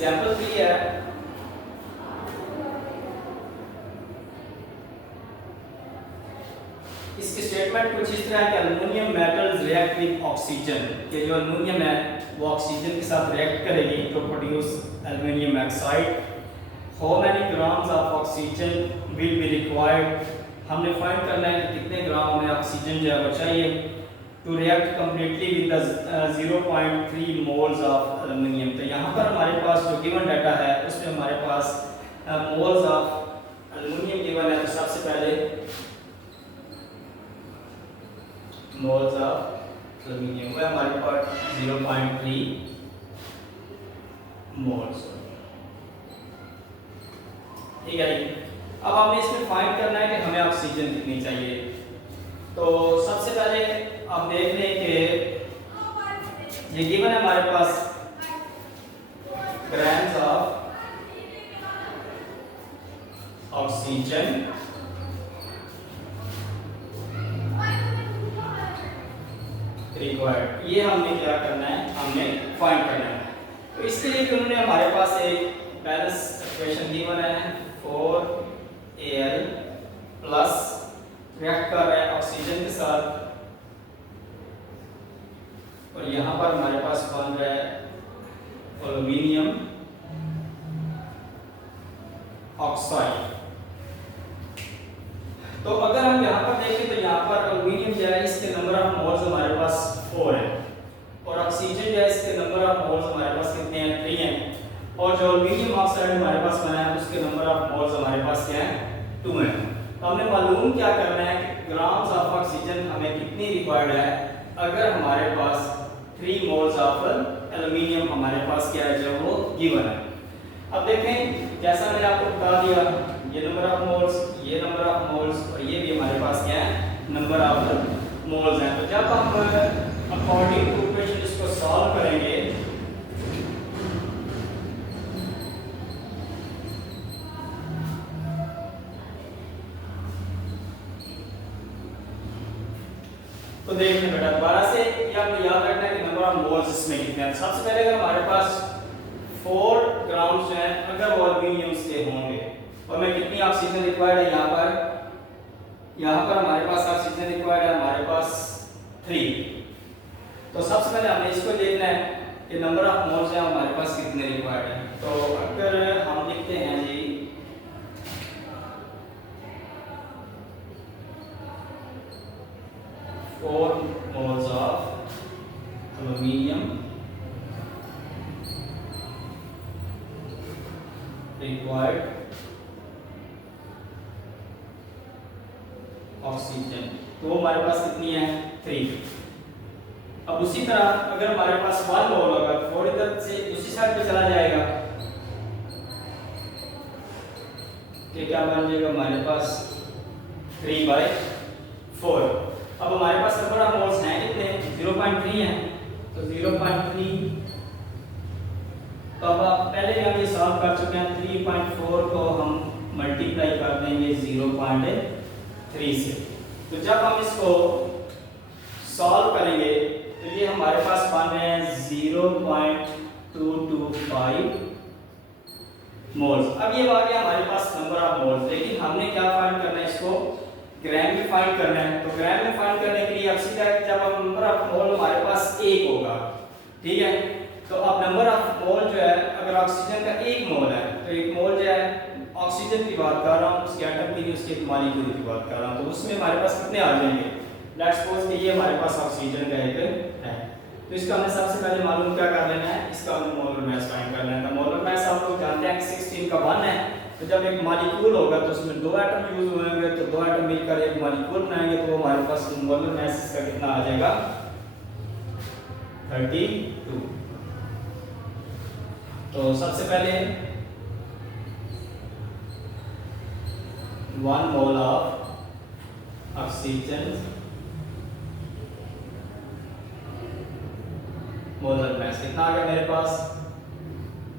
Example 3 है, इसकी statement कुछ इस तरह है कि aluminium metals react with oxygen, कि जो अल्युमिनियम है वो ऑक्सीजन के साथ रिएक्ट करेगी तो produce aluminium oxide. How many grams of oxygen will be required, हमने फाइंड करना है कि कितने ग्राम हमें ऑक्सीजन जो है वो चाहिए to react completely with the 0.3 moles of aluminium. तो यहाँ पर हमारे पास जो गिवन डाटा है उसमें हमारे पास मोल्स ऑफ एल्युमिनियम गिवन है। तो सबसे पहले मोल्स ऑफ एल्युमिनियम है हमारे पास 0.3 मोल्स, ठीक है। अब हमने इसमें फाइंड करना है कि हमें ऑक्सीजन कितनी चाहिए। तो सबसे पहले आप देख लें कि ये गिवन है हमारे पास ग्राम्स ऑफ ऑक्सीजन रिक्वायर्ड, ये हमने क्या करना है, हमने फाइंड करना है। तो इसके लिए उन्होंने हमारे पास एक बैलेंस इक्वेशन गिवन है 4Al प्लस रिएक्ट कर रहा है ऑक्सीजन के साथ और यहाँ पर हमारे पास बन रहा है एल्युमिनियम ऑक्साइड। तो अगर हम यहाँ पर देखें तो यहाँ पर एल्युमिनियम जो है इसके नंबर ऑफ मोल्स हमारे पास 4 है और ऑक्सीजन जो है इसके नंबर ऑफ मोल्स हमारे पास कितने हैं, 3 हैं। और जो एल्युमिनियम ऑक्साइड हमारे पास बना है उसके नंबर ऑफ मोल्स हमारे पास क्या है, 2 हैं। तो हमने मालूम क्या करना है कि ग्राम्स ऑफ ऑक्सीजन हमें कितनी रिक्वायर्ड है अगर हमारे पास 3 मोल्स ऑफ एल्युमिनियम हमारे पास क्या है जो वो गिवन है। अब देखें जैसा मैंने आपको बता दिया ये नंबर ऑफ मोल्स, ये नंबर ऑफ मोल्स और ये भी हमारे पास क्या है, नंबर ऑफ मोल्स हैं। तो जब हम अकॉर्डिंग टू इक्वेशन इसको सॉल्व करेंगे तो देखने बेटा दोबारा से ये आपको याद रखना है कि नंबर ऑफ मोल्स इसमें कितने हैं। सबसे पहले अगर हमारे पास 4 ग्राम्स हैं अगर वो एल्युमिनियम के होंगे और मैं कितनी ऑक्सीजन रिक्वायर्ड है, यहाँ पर हमारे पास ऑक्सीजन रिक्वायर्ड है हमारे पास 3। तो सबसे पहले हमें इसको देखना है कि नंबर ऑफ मोल्स हैं हमारे पास कितने रिक्वायर्ड हैं। तो अगर हम लिखते हैं जी 4 moles of aluminium required oxygen, तो हमारे पास कितनी है, 3। अब उसी तरह अगर हमारे पास 1 मोल होगा तो 4 इधर से दूसरी साइड पे चला जाएगा कि क्या बन जाएगा हमारे पास 3/4। अब हमारे पास नंबर ऑफ मोल्स हैं कितने, 0.3 हैं। तो 0.3 तो अब आप पहले भी हम ये सॉल्व कर चुके हैं। 3.4 को हम मल्टीप्लाई कर देंगे 0.3 से। तो जब हम इसको सॉल्व करेंगे तो ये हमारे पास बन रहे हैं 0.225 मोल्स। अब ये आ गया हमारे पास नंबर ऑफ मोल्स, लेकिन हमने क्या फाइंड करना है, इसको ग्राम में फाइंड करना है। तो ग्राम में फाइंड करने के लिए अब सीधा जब हम नंबर ऑफ मोल हमारे पास 1 होगा, ठीक है। तो अब नंबर ऑफ मोल जो है अगर ऑक्सीजन का 1 मोल है तो 1 मोल जो है ऑक्सीजन की बात कर रहा हूँ, उसके एटम की, उसके मॉलिक्यूल की बात कर रहा हूँ, तो उसमें हमारे पास कितने आ जाएंगे। लेट्स सपोज कि ये हमारे पास ऑक्सीजन का एक है, तो इसका हमें सबसे पहले मालूम क्या कर लेना है, इसका हमें मोलर मास फाइंड करना है। तो मोलर मास आप लोग जानते हैं 16 का 1 है। तो जब एक मॉलिक्यूल होगा तो उसमें 2 एटम यूज होंगे, तो 2 एटम मिलकर एक मॉलिक्यूल बनाएंगे, तो हमारे पास मोलर मास इसका कितना आ जाएगा, 32। तो सबसे पहले 1 mole of oxygen molar mass कितना आ गया मेरे पास,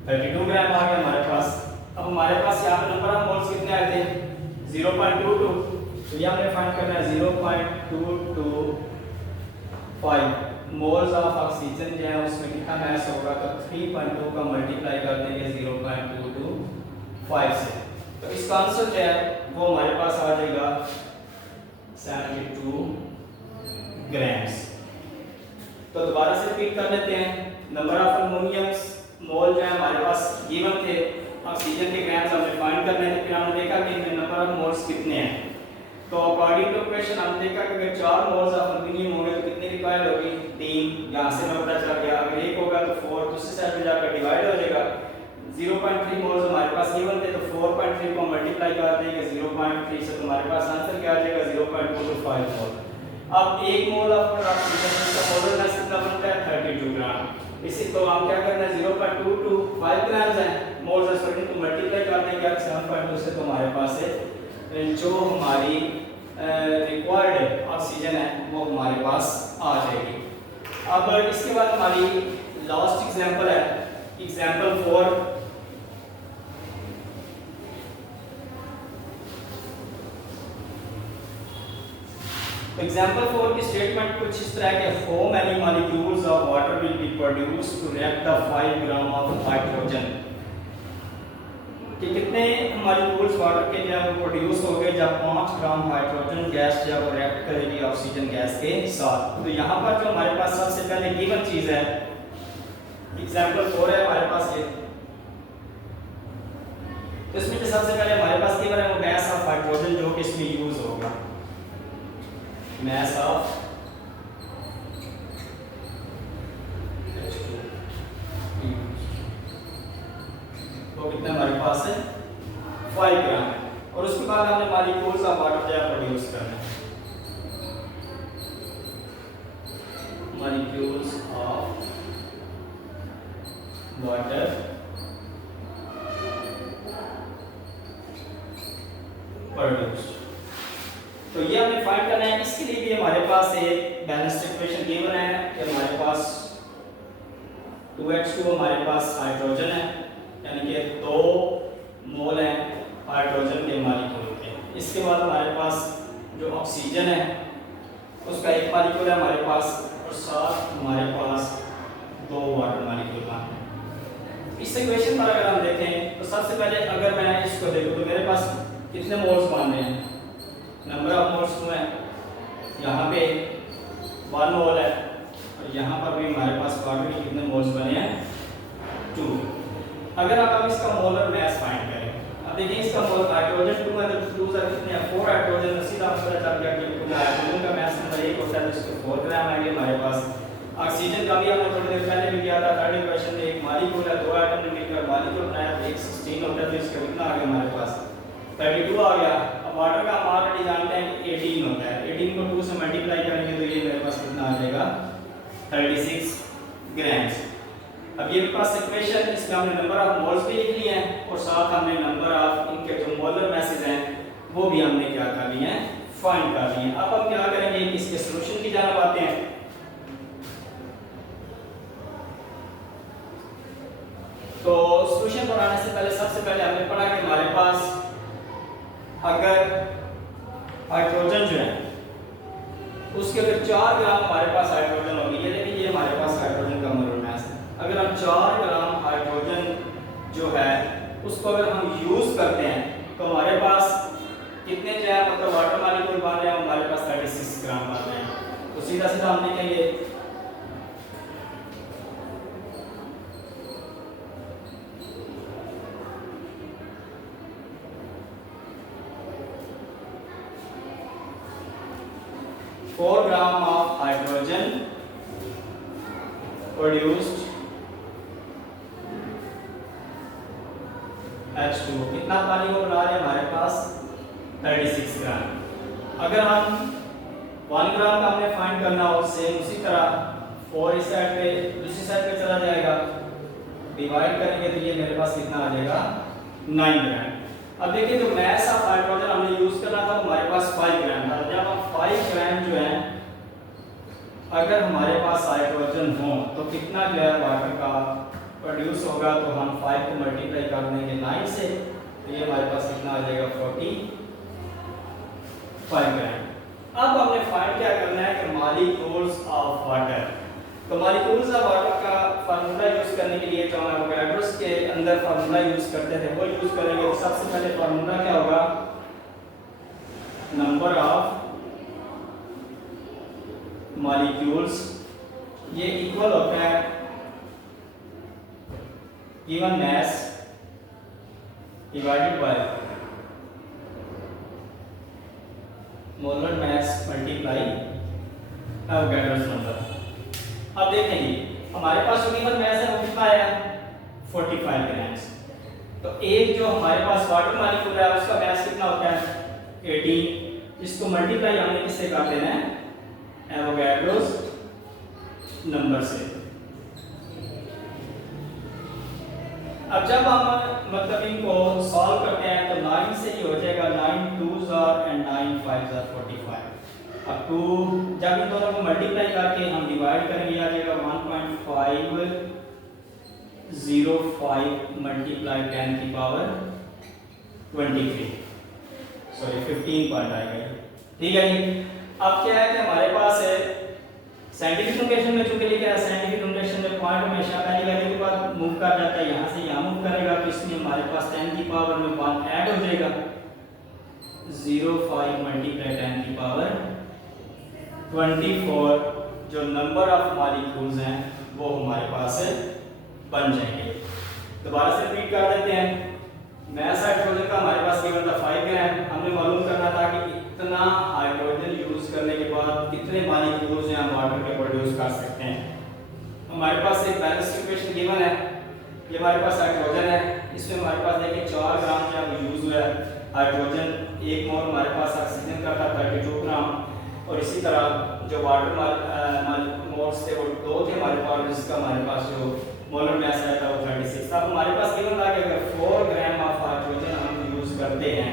32 ग्राम आ गया हमारे पास। अब हमारे पास यहाँ पे नंबर ऑफ मोल्स कितने आए थे, 0.22। तो ये हमने फाइंड करना है 0.225 मोल्स ऑफ ऑक्सीजन जो है उसमें कितना मैस होगा, तो 3.2 का मल्टीप्लाई कर देंगे 0.225 से, तो इसका आंसर जो है वो हमारे पास आ जाएगा 72 ग्राम्स। तो दोबारा से रिपीट कर लेते हैं, नंबर ऑफ अमोनियम मोल जो है हमारे पास गिवन थे, ऑक्सीजन के ग्राम्स हमने फाइंड करने थे, फिर हमने देखा कि इनमें नंबर ऑफ मोल्स कितने हैं। तो अकॉर्डिंग टू क्वेश्चन हमने देखा कि अगर 4 मोल्स ऑफ अल्युमिनियम होंगे तो कितनी रिक्वायर्ड होगी, 3, यहाँ से हमें पता चल गया। अगर 1 होगा तो 4 दूसरी साइड में जाकर डिवाइड हो जाएगा। 0.3 मोल्स हमारे पास गिवन थे, तो 4.3 को मल्टीप्लाई कर देंगे 0.3 से, तो हमारे पास आंसर क्या आ जाएगा 0.225 मोल। अब 1 मोल ऑफ ऑक्सीजन का मोलर मास कितना बनता है 32 ग्राम। इसी तो हम क्या करना है 0.225 ग्राम है मोल्स अकॉर्डिंग टू मल्टीप्लाई कर देंगे 7.2 से, तो हमारे पास है जो हमारी रिक्वायर्ड ऑक्सीजन है वो हमारे पास आ जाएगी। अब इसके बाद हमारी लास्ट एग्जांपल है एग्जांपल 4। एग्जांपल 4 की स्टेटमेंट कुछ इस तरह के, how many molecules of water will be produced to react the 5 gram of hydrogen, कि कितने मॉलिक्यूल्स वाटर के जो है प्रोड्यूस हो गए जब 5 ग्राम हाइड्रोजन गैस जब रिएक्ट करेगी ऑक्सीजन गैस के साथ। तो यहाँ पर जो हमारे पास सबसे पहले गिवन चीज है एग्जांपल 4 है हमारे पास ये, तो इसमें जो सबसे पहले हमारे पास गिवन है वो गैस ऑफ हाइड्रोजन जो कि इसमें यूज होगा, mass of तो कितना हमारे पास है 5 ग्राम है। और उसके बाद हमने मॉलिक्यूल्स ऑफ वाटर जो प्रोड्यूस करना है, मॉलिक्यूल्स ऑफ वाटर प्रोड्यूस्ड, तो ये हमें फाइंड करना है। इसके लिए भी हमारे पास एक बैलेंस्ड इक्वेशन गिवन है कि हमारे पास 2H2 हमारे पास हाइड्रोजन है, यानी कि 2 मोल है हाइड्रोजन के मॉलिक्यूल के। इसके बाद हमारे पास जो ऑक्सीजन है उसका एक मॉलिक्यूल है हमारे पास, और साथ हमारे पास 2 वाटर मॉलिक्यूल हैं। इस इक्वेशन पर अगर हम देखें तो सबसे पहले अगर मैं इसको देखूं तो मेरे पास कितने मोल्स बन रहे हैं, नंबर ऑफ मोल्स है, यहाँ पे 1 मोल है, और यहाँ पर भी हमारे पास वाटर के कितने मोल्स बने हैं 2। अगर आप अब इसका मोलर मास फाइंड करें, अब देखिए इसका मोल हाइड्रोजन 2 है तो 2 से कितने हैं 4 हाइड्रोजन, तो सीधा पता चल गया कि पूरा हाइड्रोजन का मास नंबर 1 होता है तो इसके 4 ग्राम आएंगे हमारे पास। ऑक्सीजन का भी हमने थोड़ी देर पहले भी किया था, थर्ड इक्वेशन में एक मॉलिक्यूल है, 2 एटम ने मिलकर मॉलिक्यूल बनाया तो 1 16 होता है, तो इसका कितना आ गया हमारे पास 32 आ गया। वाटर का हम ऑलरेडी जानते हैं कि 18 होता है, 18 को 2 से मल्टीप्लाई करेंगे तो ये मेरे पास कितना आ जाएगा 36 ग्राम्स। अब ये मेरे पास इक्वेशन, इसमें हमने नंबर ऑफ मोल्स भी लिख लिए हैं और साथ हमने नंबर ऑफ इनके जो मोलर मासेस हैं वो भी हमने क्या कर लिए हैं फाइंड कर लिए हैं। अब हम क्या करेंगे इसके सॉल्यूशन की जानिब आते हैं। तो सॉल्यूशन पर आने से पहले सबसे पहले हमने पढ़ा कि हमारे पास अगर हाइड्रोजन जो है उसके अगर 4 ग्राम हमारे पास हाइड्रोजन होगी, ये देखिए ये हमारे पास हाइड्रोजन का मोलर मास है, अगर हम 4 ग्राम हाइड्रोजन जो है उसको अगर हम यूज करते हैं तो हमारे पास कितने जो है मतलब वाटर मॉलिक्यूल बन रहे हैं हमारे पास 36 ग्राम बन रहे हैं। तो सीधा सीधा हम लिखेंगे 4 ग्राम of hydrogen produced H2, कितना पानी को बना रहे हैं हमारे पास 36 ग्राम। अगर हम 1 ग्राम का हमने फाइंड करना हो सेम उसी तरह 4 इस साइड पे दूसरी साइड पे चला जाएगा, डिवाइड करेंगे तो ये मेरे पास कितना आ जाएगा 9 ग्राम। अब देखिए जो मास ऑफ हाइड्रोजन हमने यूज करना था हमारे पास 5 ग्राम था, जब हम 5 ग्राम जो है अगर हमारे पास हाइड्रोजन हो तो कितना जो है वाटर का प्रोड्यूस होगा, तो हम 5 को मल्टीप्लाई कर देंगे 9 से तो ये हमारे पास कितना आ जाएगा 45 ग्राम। अब हमने फाइंड क्या करना है कि मॉलिक्यूल्स ऑफ वाटर, तो मॉलिक्यूल्स ऑफ वाटर का फार्मूला यूज करने के लिए जो हम एवोगैड्रोस के अंदर फार्मूला यूज करते थे वो यूज करेंगे। तो सबसे पहले फार्मूला क्या होगा, नंबर ऑफ मॉलिक्यूल्स ये इक्वल होता है given mass divided by molar mass multiply Avogadro's number. अब देखेंगे हमारे पास जो गिवन मास है वो कितना आया 45 ग्राम्स। तो एक जो हमारे पास वाटर मॉलिक्यूल है उसका मास कितना होता है 18, इसको मल्टीप्लाई हमने किससे कर देना है एवोगैड्रोस नंबर से। अब जब हम मतलब इनको सॉल्व करते हैं तो 9 से ही हो जाएगा, 9 2s are and 9 5s are 45। अब 2 जब इन दोनों को मल्टीप्लाई करके हम डिवाइड करेंगे आ जाएगा 1.505 मल्टीप्लाई 10 की पावर 23, सॉरी 15 पॉइंट आएगा। ठीक है जी। अब क्या है कि हमारे पास है साइंटिफिक नोटेशन में चूंकि लिखा है साइंटिफिक नोटेशन में पॉइंट हमेशा पहली वैल्यू के बाद मूव कर जाता है, यहाँ से यहाँ मूव करेगा तो इसमें हमारे पास 10 की पावर में 1 ऐड हो जाएगा, 05 मल्टीप्लाई 10 की पावर 24 जो नंबर ऑफ मॉलिक्यूल्स हैं वो हमारे पास बन जाएंगे। दोबारा से रिपीट कर देते हैं। मास हाइड्रोजन का हमारे पास गिवन था 5 ग्राम। हमने मालूम करना था कि इतना हाइड्रोजन यूज करने के बाद कितने मॉलिक्यूल्स हैं हम वाटर के प्रोड्यूस कर सकते हैं। हमारे पास एक बैलेंस इक्वेशन गिवन है, ये हमारे पास हाइड्रोजन है, इसमें हमारे पास देखिए 4 ग्राम का यूज हुआ है हाइड्रोजन, 1 मोल हमारे पास ऑक्सीजन का था 32 ग्राम, और इसी तरह जो वाटर मोल्स थे वो 2 थे हमारे पास, जिसका हमारे पास जो मोलर मास आया था वो 36। अब हमारे पास गिवन था कि अगर 4 ग्राम ऑफ हाइड्रोजन हम यूज करते हैं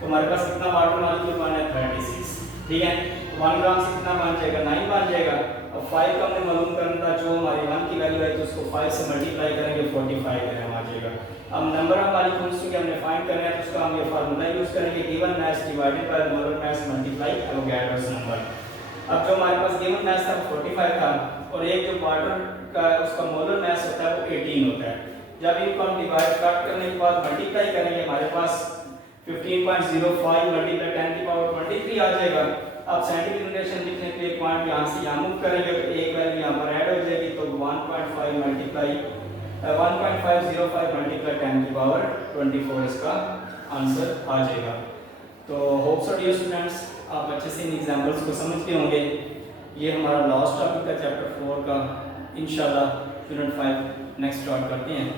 तो हमारे पास कितना वाटर मॉलिक्यूल बना है 36। ठीक है, 1 ग्राम से कितना बन जाएगा 9 बन जाएगा। अब 5 का हमने मालूम करना था, जो हमारी 1 की वैल्यू है तो उसको 5 से मल्टीप्लाई करेंगे 45 ग्राम आ जाएगा। अब नंबर ऑफ मॉलिक्यूल्स को हमने फाइंड करना है तो उसका हम ये फार्मूला यूज करेंगे given mass divided by molar mass multiply Avogadro's number. अब जो हमारे पास गिवन मास था 45 था और एक जो वाटर का उसका मोलर मास होता है वो 18 होता है। जब इनको हम डिवाइड कट करने के बाद मल्टीप्लाई करेंगे हमारे पास 15.05 मल्टीप्लाई 10 की पावर 23 आ जाएगा। अब साइंटिफिक नोटेशन लिखने के लिए पॉइंट यहाँ से यहाँ मूव करेंगे तो एक वैल्यू यहाँ पर ऐड हो जाएगी, तो 1.5 मल्टीप्लाई 1.505 मल्टीप्लाई 10 की पावर 24 इसका आंसर आ जाएगा। तो होप सो डियर स्टूडेंट्स आप अच्छे से इन एग्जांपल्स को समझते होंगे। ये हमारा लास्ट टॉपिक था चैप्टर 4 का। इंशाल्लाह यूनिट 5 नेक्स्ट स्टार्ट करते हैं।